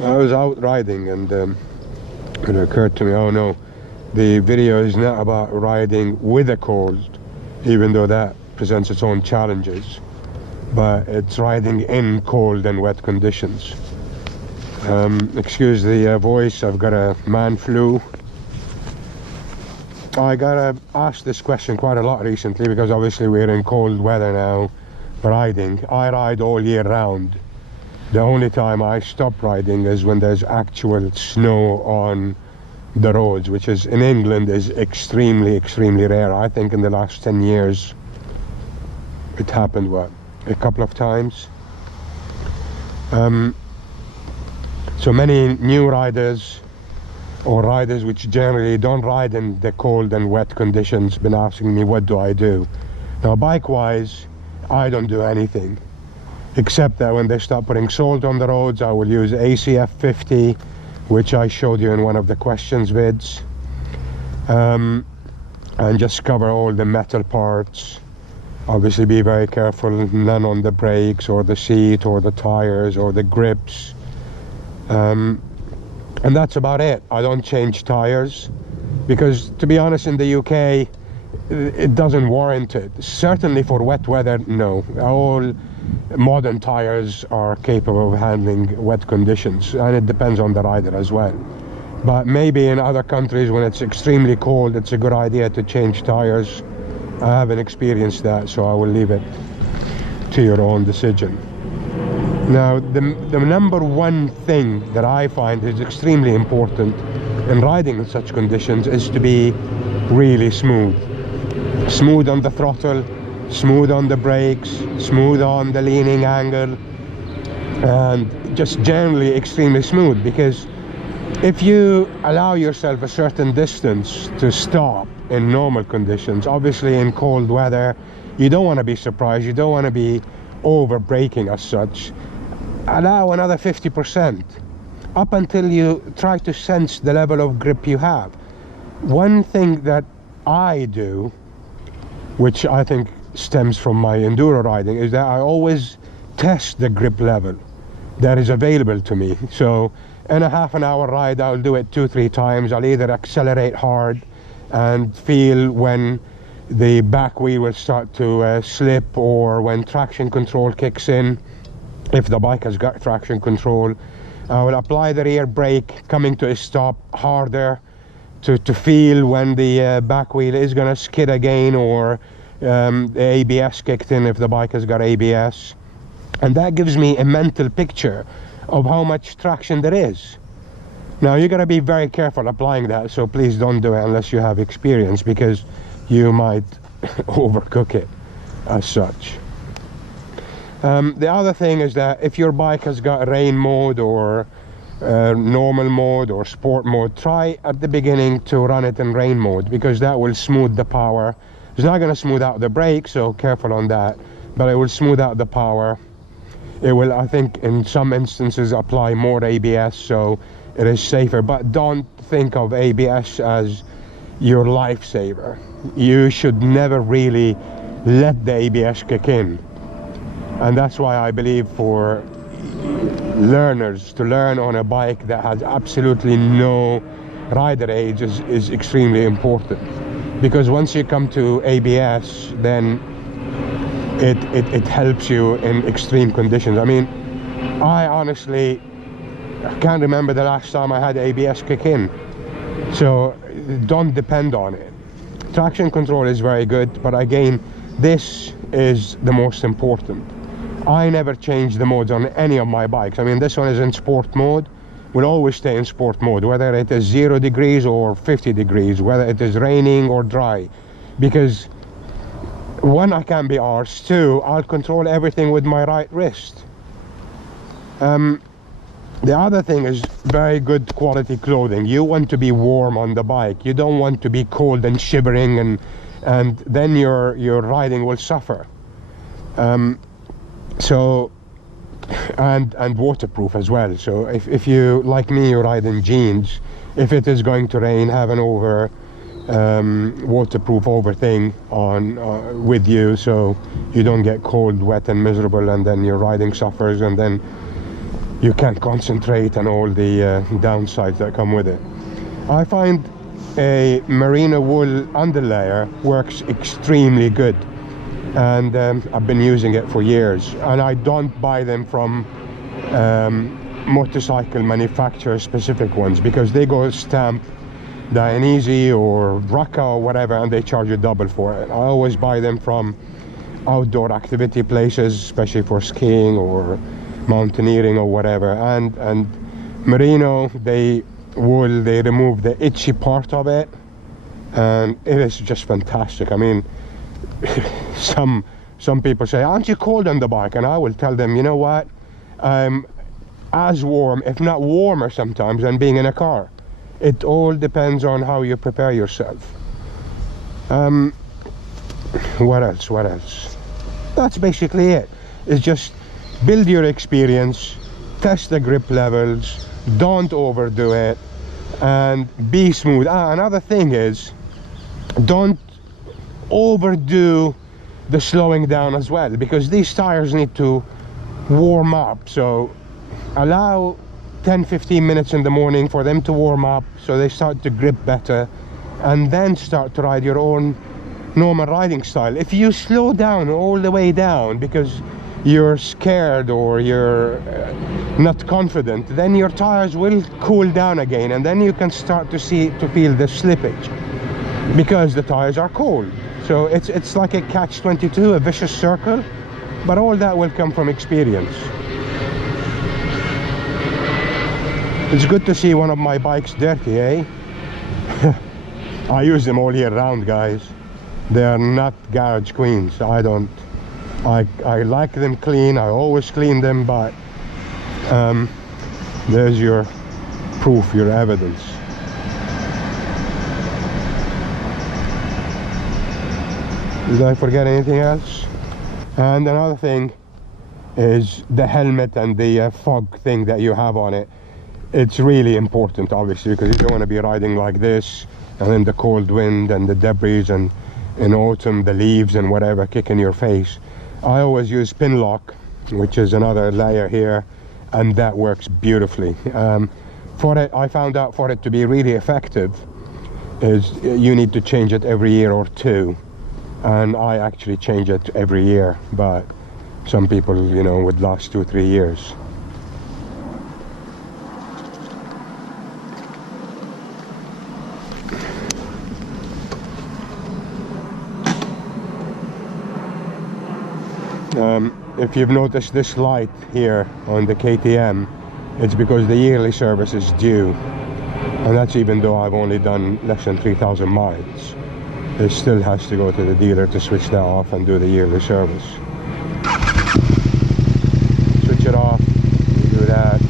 I was out riding and it occurred to me, oh no, the video is not about riding with a cold, even though that presents its own challenges, but it's riding in cold and wet conditions. Excuse the voice, I've got a man flu. I got asked this question quite a lot recently because obviously we're in cold weather now riding. I ride all year round. The only time I stop riding is when there's actual snow on the roads, which is in England is extremely rare. I think in the last 10 years it happened what, a couple of times. So many new riders or riders which generally don't ride in the cold and wet conditions been asking me, what do I do? Now bike wise, I don't do anything, except that when they start putting salt on the roads, I will use ACF 50, which I showed you in one of the questions vids, and just cover all the metal parts. Obviously be very careful, none on the brakes or the seat or the tires or the grips, and that's about it. I don't change tires because, to be honest, in the UK it doesn't warrant it. Certainly for wet weather, no. All modern tires are capable of handling wet conditions, and it depends on the rider as well. But maybe in other countries when it's extremely cold, it's a good idea to change tires. I haven't experienced that, so I will leave it to your own decision. Now, the number one thing that I find is extremely important in riding in such conditions is to be really smooth. Smooth on the throttle, smooth on the brakes, smooth on the leaning angle, and just generally extremely smooth, because if you allow yourself a certain distance to stop in normal conditions, obviously in cold weather you don't want to be surprised, you don't want to be over braking as such. Allow another 50% up until you try to sense the level of grip you have. One thing that I do, which I think stems from my enduro riding, is that I always test the grip level that is available to me. So in a half an hour ride I'll do it 2-3 times. I'll either accelerate hard and feel when the back wheel will start to slip, or when traction control kicks in, if the bike has got traction control. I will apply the rear brake coming to a stop harder to feel when the back wheel is going to skid again, or the ABS kicked in if the bike has got ABS, and that gives me a mental picture of how much traction there is. Now you got to be very careful applying that, so please don't do it unless you have experience, because you might overcook it as such. The other thing is that if your bike has got rain mode or normal mode or sport mode, try at the beginning to run it in rain mode, because that will smooth the power. It's not going to smooth out the brake, so careful on that, but it will smooth out the power. It will, I think, in some instances apply more ABS, so it is safer. But don't think of ABS as your lifesaver. You should never really let the ABS kick in. And that's why I believe for learners to learn on a bike that has absolutely no rider age is extremely important, because once you come to ABS, then it helps you in extreme conditions. I mean, I honestly can't remember the last time I had ABS kick in, so don't depend on it. Traction control is very good, but again, this is the most important. I never change the modes on any of my bikes. I mean, this one is in sport mode, will always stay in sport mode, whether it is 0 degrees or 50 degrees, whether it is raining or dry, because one, I can be arsed, two, I'll control everything with my right wrist. The other thing is very good quality clothing. You want to be warm on the bike, you don't want to be cold and shivering, and then your riding will suffer. So and waterproof as well. So if you, like me, you ride in jeans, if it is going to rain, have an over waterproof over thing on with you, so you don't get cold, wet and miserable, and then your riding suffers, and then you can't concentrate, and all the downsides that come with it. I find a merino wool underlayer works extremely good, and I've been using it for years, and I don't buy them from motorcycle manufacturer specific ones, because they go stamp Dainese or Raqqa or whatever, and they charge you double for it. I always buy them from outdoor activity places, especially for skiing or mountaineering or whatever, and merino, they remove the itchy part of it, and it is just fantastic. I mean, some people say, aren't you cold on the bike? And I will tell them, you know what, I'm as warm, if not warmer sometimes, than being in a car. It all depends on how you prepare yourself. What else? That's basically it. It's just build your experience, test the grip levels, don't overdo it, and be smooth. Another thing is, don't overdo the slowing down as well, because these tires need to warm up. So allow 10-15 minutes in the morning for them to warm up, so they start to grip better, and then start to ride your own normal riding style. If you slow down all the way down because you're scared or you're not confident, then your tires will cool down again, and then you can start to feel the slippage because the tires are cold. So it's like a catch-22, a vicious circle, but all that will come from experience. It's good to see one of my bikes dirty, eh? I use them all year round, guys. They are not garage queens. I like them clean. I always clean them, but there's your proof, your evidence. Did I forget anything else? And another thing is the helmet and the fog thing that you have on it. It's really important, obviously, because you don't want to be riding like this, and then the cold wind and the debris, and in autumn the leaves and whatever kick in your face. I always use pin lock, which is another layer here, and that works beautifully. For it, I found out for it to be really effective is you need to change it every year or two, and I actually change it every year, but some people, you know, would last 2-3 years. If you've noticed this light here on the KTM, it's because the yearly service is due, and that's even though I've only done less than 3,000 miles. It still has to go to the dealer to switch that off and do the yearly service. Switch it off, do that.